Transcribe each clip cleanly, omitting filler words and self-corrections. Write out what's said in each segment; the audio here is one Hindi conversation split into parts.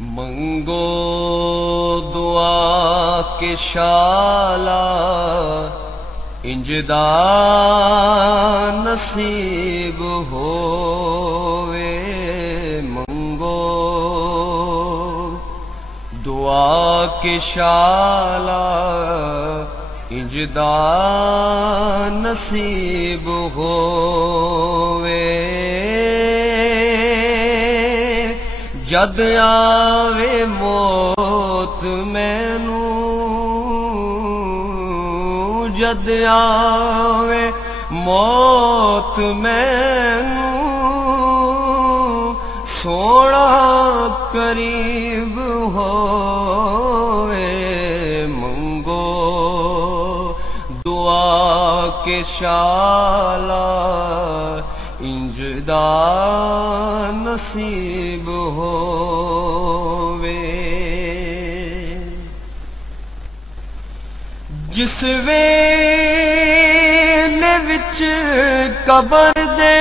मंगो दुआ के शाला इंजदा नसीब होवे। मंगो दुआ के शाला इंजदा नसीब होवे। जद आवे मौत मैनू, जद आवे मौत मैनू, सोना करीब होवे। मंगो दुआ के शाला इंजदा नसीब होवे। जिस वेले विच कबर दे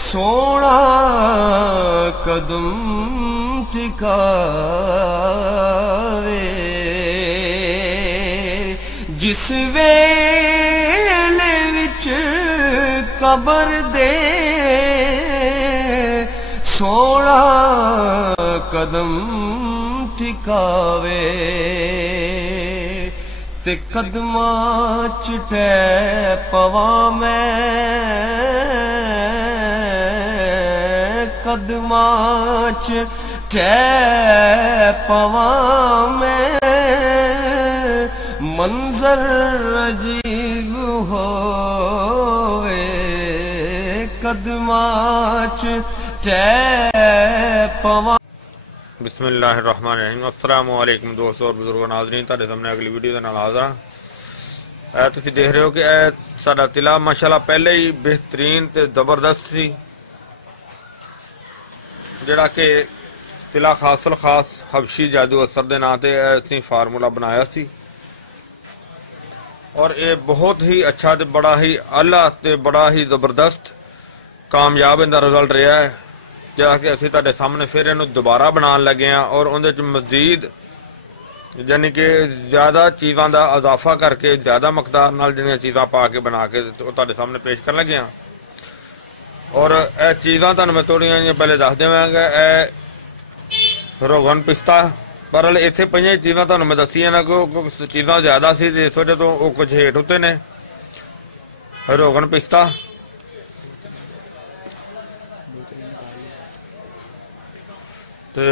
सोना कदम टिकावे। जिस वेले विच कबर दे सोना कदम टिकावे। ते कदमां च टै पवां मैं, कदमां च टै पवां मैं, मंजर अजीब होवे। कदमां च टै पवां। बिस्मिल्लाहिर्रहमानिर्रहीम। अस्सलामु अलैकुम दोस्तों और बुजुर्गों नाज़रीन, तुहाडे सामने अगली वीडियो दे नाल हाज़र हां। तुसीं देख रहे हो कि साडा तिला माशाअल्लाह पहले ही बेहतरीन ते जबरदस्त सी, जिहड़ा कि तिला खासुल खास हबशी जादू असर दे नां ते असीं फार्मूला बनाया सी और ये बहुत ही अच्छा ते बड़ा ही आला ते बड़ा ही जबरदस्त कामयाब इहदा रिजल्ट रहा है, जिहड़ा कि असीं तुहाडे सामने फिर इहनूं दोबारा बनाउण लगे हां और उहदे च मजीद यानी कि ज़्यादा चीज़ां दा इजाफा करके ज़्यादा मकदार नाल जिहड़ियां चीज़ां पा के बना के तुहाडे सामने पेश करन लगे हां। और यह चीज़ां तुहानूं मैं थोड़ियां जिहियां पहले दस देवांगा। रोगन पिस्ता पर इत्थे पईयां चीज़ां तुहानूं मैं दस्सियां ना, कि चीज़ां ज़्यादा सी इस वजह तो वो कुछ हेठ उत्ते ने। रोगन पिस्ता ते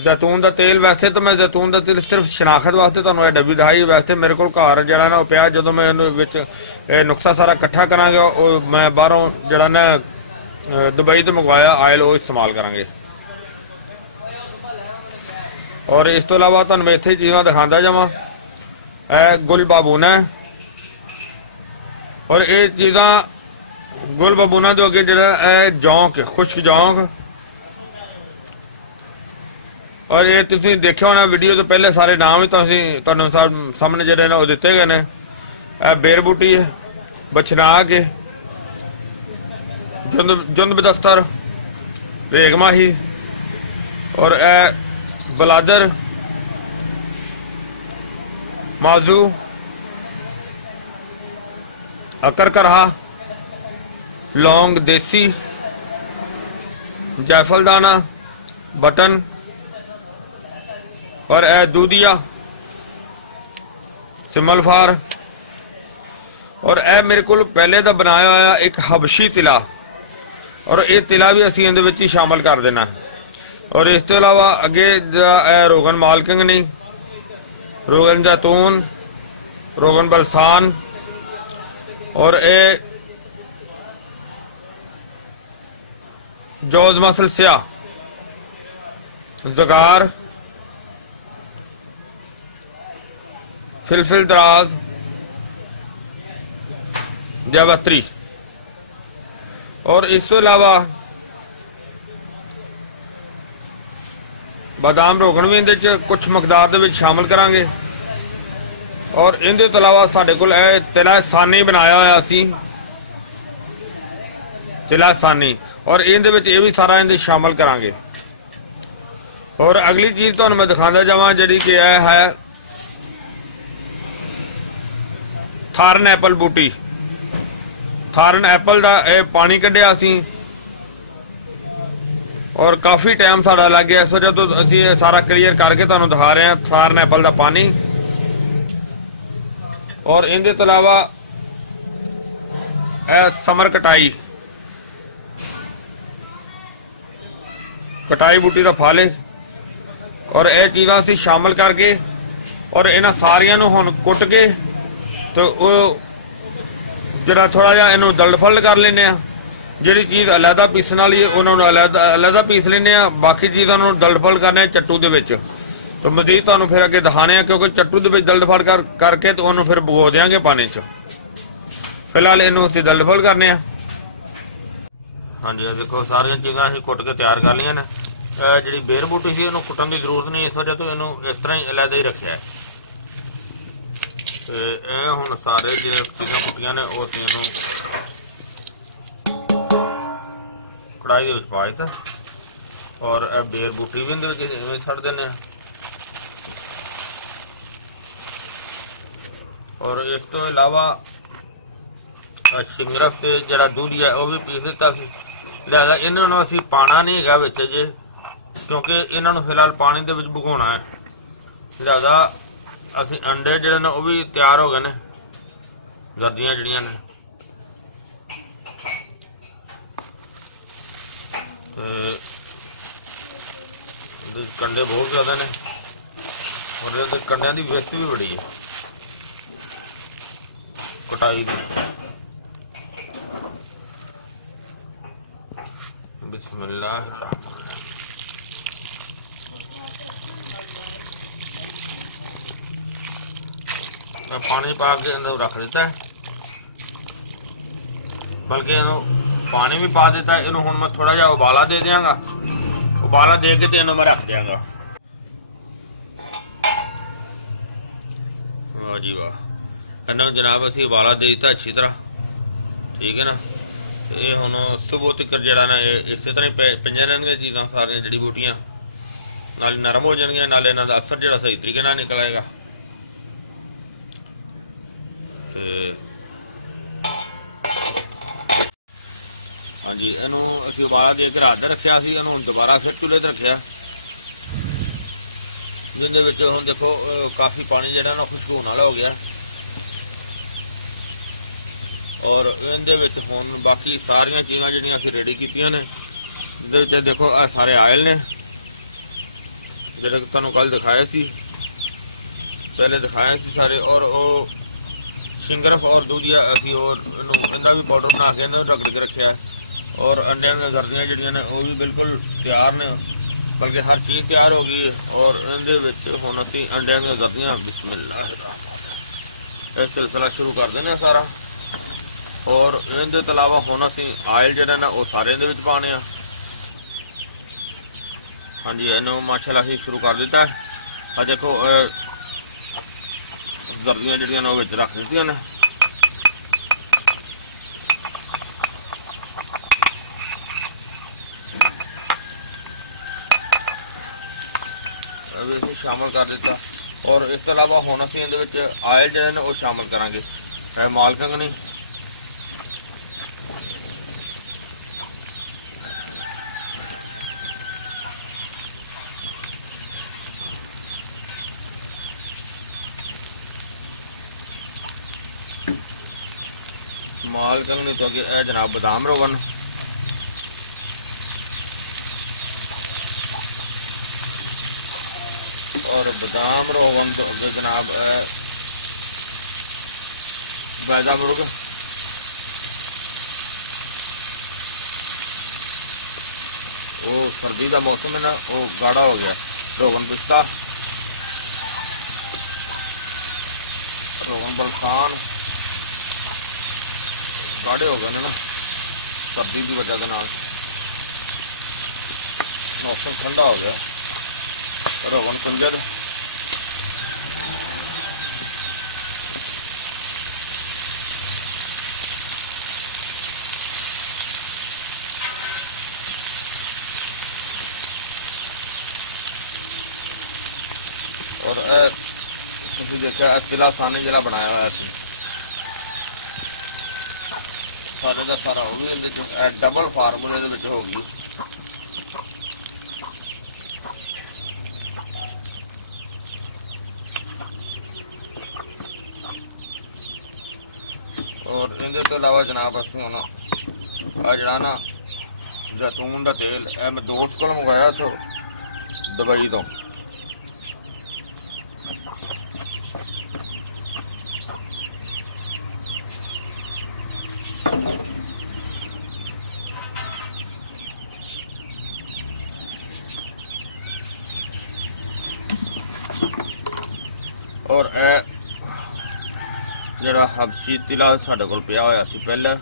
जैतून का तेल, वैसे तो मैं जैतून का तेल सिर्फ शनाखत वास्ते तुहानूं यह डब्बी दिखाई। वैसे मेरे को घर जिहड़ा ना पिया, जो मैं नुकसा सारा इकट्ठा करांगा वो मैं बाहरों जिहड़ा ना दुबई तो मंगवाया आयल वो इस्तेमाल करांगे। और इस तो इलावा तुहानूं मैं इत्थे चीज़ां दिखांदा जावां। गुल बाबूना है और ये चीज़ां गुल बाबूना दे अगे जिहड़ा जौंक खुश्क जौंक, और ये तुसीं देखिया होना वीडियो तो पहले सारे नाम ही तुहानूं सामने जिहड़े ने वो दिते गए ने। बेर बूटी है, बछनाक है, जुंद बदस्तर, रेगमाही और बलादर, माजू, अकर करहा, लौंग देसी, जायफल दाना, बटन और दूधिया, सिमलफार और मेरे को पहले का बनाया हुआ एक हबशी तिला, और ये तिला भी असीं इहदे विच ही शामिल कर देना है। और इस तो इलावा अगे रोगन मालकिंग नहीं, रोगन जैतून, रोगन बलसान और जौज मसल स्याह, जगार, फिलफिल दराज, जावत्री और इस तो इलावा बादाम रोगन भी इहदे च कुछ मकदार दे विच शामिल करांगे। और इहदे तो इलावा साडे कोल तिला सानी बनाया होया असीं, तिला सानी, और इहदे विच ये भी सारा इहदे शामिल करांगे। और अगली चीज़ तुहानूं मैं दिखांदा जावां जिहड़ी कि है थारन एप्पल बूटी। थारन एप्पल का यह पानी कढ़िया सी और काफ़ी टाइम साड़ा लग गया, इस वजह तो असी सारा क्लीयर करके तुहानूं दिखा रहे हैं थारन एप्पल का पानी। और इहदे तो इलावा समर कटाई बूटी का फल है और यह चीज़ां असीं शामिल करके और इन्हां सारियां नूं हुण कुट के तो जरा थोड़ा जिहा इनू दलद फलद कर लेने आ। जिहड़ी चीज़ अलहदा पीसन वाली है उन्होंने अलहदा पीस लेने आ, बाकी चीज़ों को दलद फलद करने चट्टू दे विच। तो मजीद तुहानूं फिर अगे दिखाने आ क्योंकि चट्टू दे विच दलद फलद करके तो उन्होंने फिर भगो देंगे पानी च। फिलहाल इनू असीं दलद फलद करने आ। हाँ जी देखो सारिया चीज़ां असीं कुट के तैयार कर लिया ने। जिहड़ी बेर बूटी सी इहनूं कुटन की जरूरत नहीं, इस वजह तो इनू इस तरह ही अलहदा ही रखिया है। हुण सारे जो चीज़ां कुटियां ने वो इनू कढ़ाई दे विच पा दित्ता और बेर बूटी भी इहदे विच छड्ड दिंदे आ। और इस तो इलावा सिंगरफ ते जिहड़ा दूध है वह भी पीस दिता सी। लिहाजा इन्होंने असीं पाना नहीं है विच जे, क्योंकि इन्होंने फिलहाल पानी दे विच भगोना है। लिहाजा असीं अंडे जिहड़े ने वह भी तैयार हो गए ने, गर्दियां जिहड़ियां ने ते कंडे बहुत ज़्यादा ने और इहदे कंडियां दी विस्त भी बड़ी है कटाई की। बिस्मिल्लाह पानी पा के अंदर रख देता है, बल्कि पानी भी पा देता है। इन्हों हुण मैं थोड़ा जिहा उबाला दे देंगा, उबाला दे के इन्हों मैं रख देंगा। वाह जी वाह, इन्हों जनाब असी उबाला दे दिता अच्छी तरह, ठीक है ना। ये हुण सुबह तक जिहड़ा ना इस तरह ही पईयां रहणगीਆਂ चीज़ां सारियां जड़ी बूटियां, नाल नरम हो जाणगीਆਂ, नाल इन्हां दा असर जिहड़ा सही तरीके नाल निकल आएगा। हाँ जी इनू असीं उबाला दे के रात रखिया सी, इनू दोबारा फिर चूल्हे ते रखिया जिहदे विच हुण देखो काफ़ी पानी जिहड़ा ना खुशक होने वाला हो गया। और इहदे विच हुण बाकी सारियां चीज़ां जिहड़ियां असीं रेडी कीतियां ने, इहदे विच देखो आ सारे आयल ने जिहड़े तुहानूं कल दिखाए सी, पहले दिखाए सी सारे। और वो सिंगरफ और दूधिया असीं और इहदा भी पाउडर बना के इन्हूं रगड़ के रखिया। और अंडियां दी गर्दियां जिहड़ियां ने वो भी बिल्कुल तैयार ने, बल्कि हर चीज़ तैयार हो गई है। और इहदे विच हुण असीं अंडियां दी गर्दियां बिस्मिल्लाह इह सिलसिला शुरू कर देने सारा। और इहदे तो इलावा हुण असीं आयल जिहड़ा ना वो सारे इहदे विच पाने आ। हाँ जी इन्हूं माशाअल्लाह असीं शुरू कर दिता है। आ देखो गर्दियां जिहड़ियां ने वो विच रख दित्तियां ने। अभी असीं शामिल कर दिता। और इस तो इलावा हुण असीं इहदे विच आयल जिहड़े ने वो शामिल करांगे, माल कंगनी, माल कंगनी तो अगे ए जनाब बादाम रोगन, और बादाम रोगन तो अगे जनाब बैजा मुर्ग, वो सर्दी का मौसम है ना वो गाढ़ा हो गया। रोगन पिस्ता, रोगन बलखान गाढ़े हो गए ना सर्दी की वजह के नाल, मौसम ठंडा हो गया। रोगन संजद, देखा तिला सानी जिला बनाया हुआ सारे का सारा हो गया डबल फार्मूले हो गई। और इनके तो अलावा जनाब असं हम जरा ना जैतून का तेल मैं दोस्त को मंगवाया तो दुबई तो और जरा हबशी तिला साढ़े कोल पिया होया सी पहले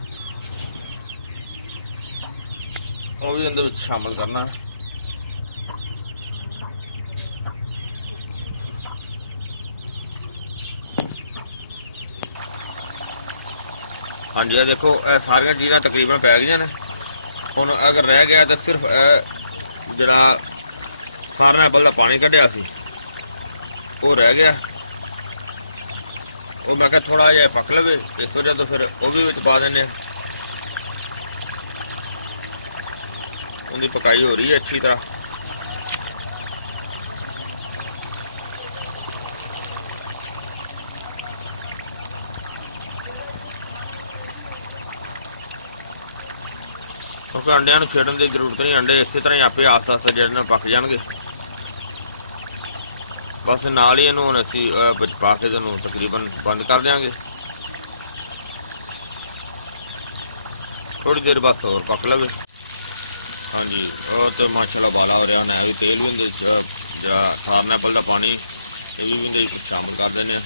वो भी इहदे विच शामिल करना। हाँ जी देखो सारिया चीज़ां तकरीबन पै गई ने। हुण अगर रह गया तो सिर्फ जरा सारे एप्पल का पानी कढ़िया सी वो रह गया। वो मैं क्या थोड़ा जहा पक लवे इस वजह तो फिर वो भी पा देने। उनकी पकाई हो रही है अच्छी तरह। क्योंकि अंडिया छेड़न की जरूरत नहीं, अंडे इस तरह ही आपे आस्ता आस्ता जो पक जाएंगे। बस नाल ही इनू असी पा के तकरीबन बंद कर देंगे। थोड़ी देर बस और पक लवे। हाँ जी और तो माशाल्लाह बाला हो रहा है। तेल भी जरा खारन एप्पल का पानी ये भी शामिल कर देने।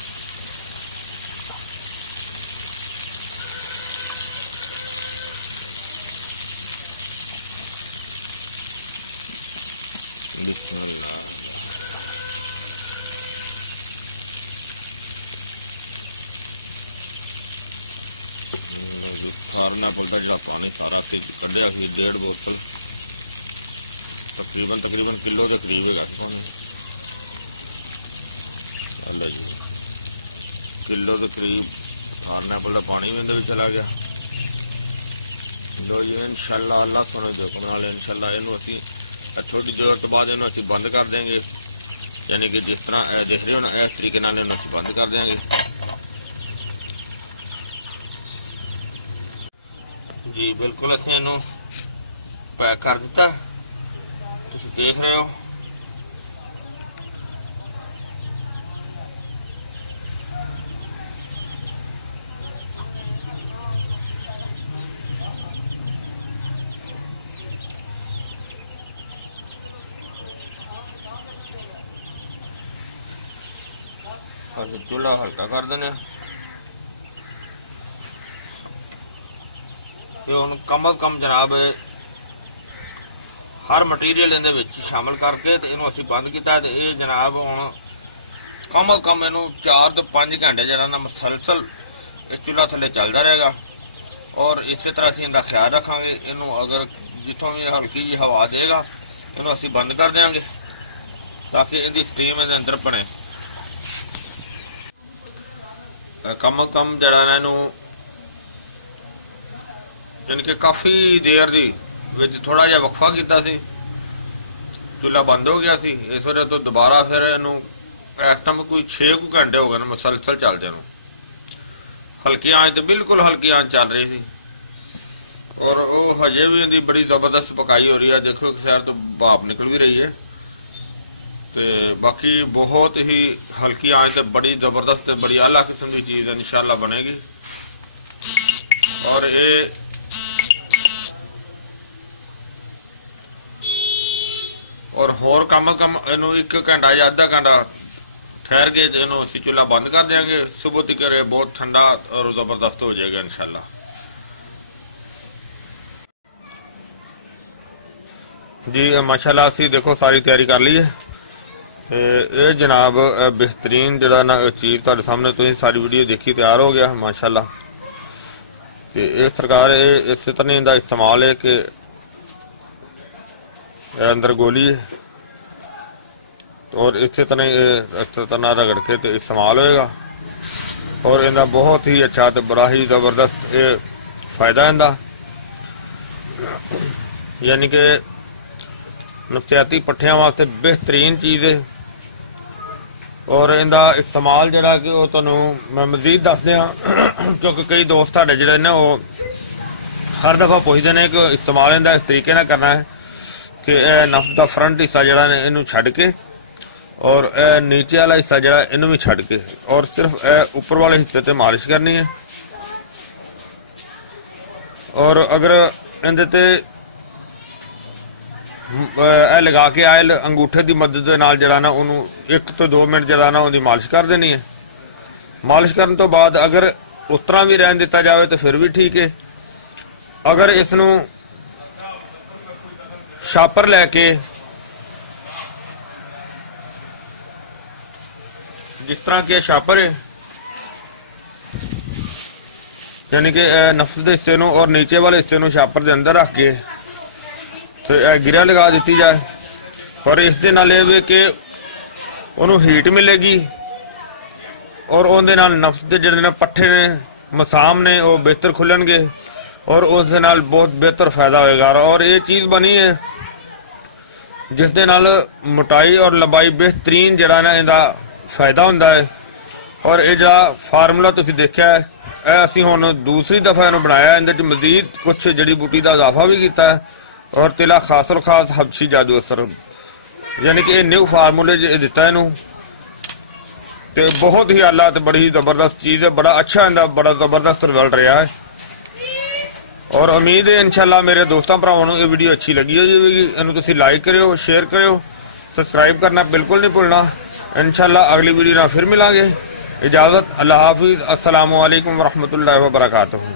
खारन एप्पल का जो पानी सारा कढ़िया 1.5 बोतल तकरीबन किलो के करीब है। किलो के करीब खारन एप्पल का पानी भी अंदर चला गया। लो जी इंशाल्लाह अल्लाह सोने जो नाल इंशाल्लाह इनू असी थोड़ी देर तो बाद इनू असी बंद कर देंगे। यानी कि जिस तरह देख रहे हो ना इस तरीके नाल इनू असी बंद कर देंगे। जी बिल्कुल असं इनू पैक कर दिता तुम देख रहे हो। चूल्हा हल्का कर देने। हम कम अज कम जनाब हर मटीरियल इन शामिल करके इनू असी बंद किया। ये जनाब हम कम अज कम इनू 4 तो 5 घंटे जरा ना मसलसल चूल्हा थले चलता रहेगा। और इस तरह असी इनका ख्याल रखा। इनू अगर जितों भी हल्की जी हवा देगा इनू असी बंद कर देंगे ताकि इनकी स्टीम इहदे अंदर बने। कम अज कम जरा ना इनू यानी कि काफ़ी देर दी विच थोड़ा जिहा वक्फा किया सी, चूल्हा बंद हो गया सी। इस वजह तो दोबारा फिर इनू इस टाइम कोई 6 घंटे हो गए ना मुसलसल चलदे नूं। हल्की आंच तो बिल्कुल हल्की आंच चल रही थी और वो हजे भी इनकी बड़ी जबरदस्त पकाई हो रही है। देखो एक साइड तो भाप निकल भी रही है तो बाकी बहुत ही हल्की आंच तो बड़ी जबरदस्त बड़ी आला किस्म की चीज़ इंशाल्लाह बनेगी। और ये और होर कम अज कम इनू 1 घंटा या आधा घंटा ठहर के इनू असी चूल्हा बंद कर देंगे। सुबह तक बहुत ठंडा और जबरदस्त हो जाएगा इंशाल्लाह। जी माशाल्लाह असी देखो सारी तैयारी कर ली है। ये जनाब बेहतरीन जरा ना चीज़ तुहाडे सामने तुसीं सारी वीडियो देखी तैयार हो गया माशाल्लाह। तो ये सरकार इस तरह इनका इस्तेमाल है कि अंदर गोली है और इस तरह रगड़ के तो इस्तेमाल होएगा और इनका बहुत ही अच्छा तो बड़ा ही ज़बरदस्त फ़ायदा इनका, यानी कि नफसियाती पट्ठियां वास्ते बेहतरीन चीज़ है। और इनका इस्तेमाल जरा कि वो तुहानू मैं मजीद दस दियां क्योंकि कई दोस्त साडे जिहड़े ने वो हर दफ़ा पुछदे ने कि इस्तेमाल इनका इस तरीके नाल करना है कि नफ्स का फ्रंट हिस्सा जरा ने इनू छड्ड के और नीचे वाला हिस्सा जरा इनू भी छड्ड के और सिर्फ ऊपर वाले हिस्से ते मालिश करनी है। और अगर इहदे ते लगा के आयल अंगूठे की मदद दे नाल जरा ना उन्होंने 1 तो 2 मिनट जरा ना उहदी मालिश कर देनी है। मालिश करने तो बाद अगर उस तरह भी रहन दिता जाए तो फिर भी ठीक है। अगर इसनू शापर लैके जिस तरह के शापर है यानी कि नफ्स के हिस्से नू और नीचे वाले हिस्से नू शापर के अंदर रख के तो गिरा लगा दी जाए पर इस दे नाल ये कि उन्होंने हीट मिलेगी और उहदे नाल नफ्स के जिहड़े ने पट्ठे ने मसाम ने वो बेहतर खुलणगे और उस दे नाल बहुत बेहतर फायदा होएगा। और ये चीज़ बनी है जिस दे नाल मोटाई और लंबाई बेहतरीन जड़ा ना इहदा फायदा हुंदा है। और ये जड़ा फार्मूला तुसीं देखिया है असीं हुण दूसरी दफ़ा इहनूं बनाया, इहदे च मजीद कुछ जड़ी बूटी का इजाफा भी किया है और तिला खासर खास हबशी जादू असर यानी कि न्यू फार्मूले दिता इनू तो बहुत ही आला तो बड़ी जबरदस्त चीज़ है। बड़ा अच्छा इनका बड़ा जबरदस्त रिजल्ट रहा है और उम्मीद है इंशाल्लाह मेरे दोस्तों भरावां नूं ये वीडियो अच्छी लगी हो जाएगी। इनू तुसीं लाइक करियो, शेयर करियो, सबसक्राइब करना बिल्कुल नहीं भूलना। इंशाल्लाह अगली वीडियो नाल फिर मिलांगे। इजाज़त, अल्लाह हाफिज़, अस्सलामु अलैकुम वरहमतुल्लाहि वबरकातुहू।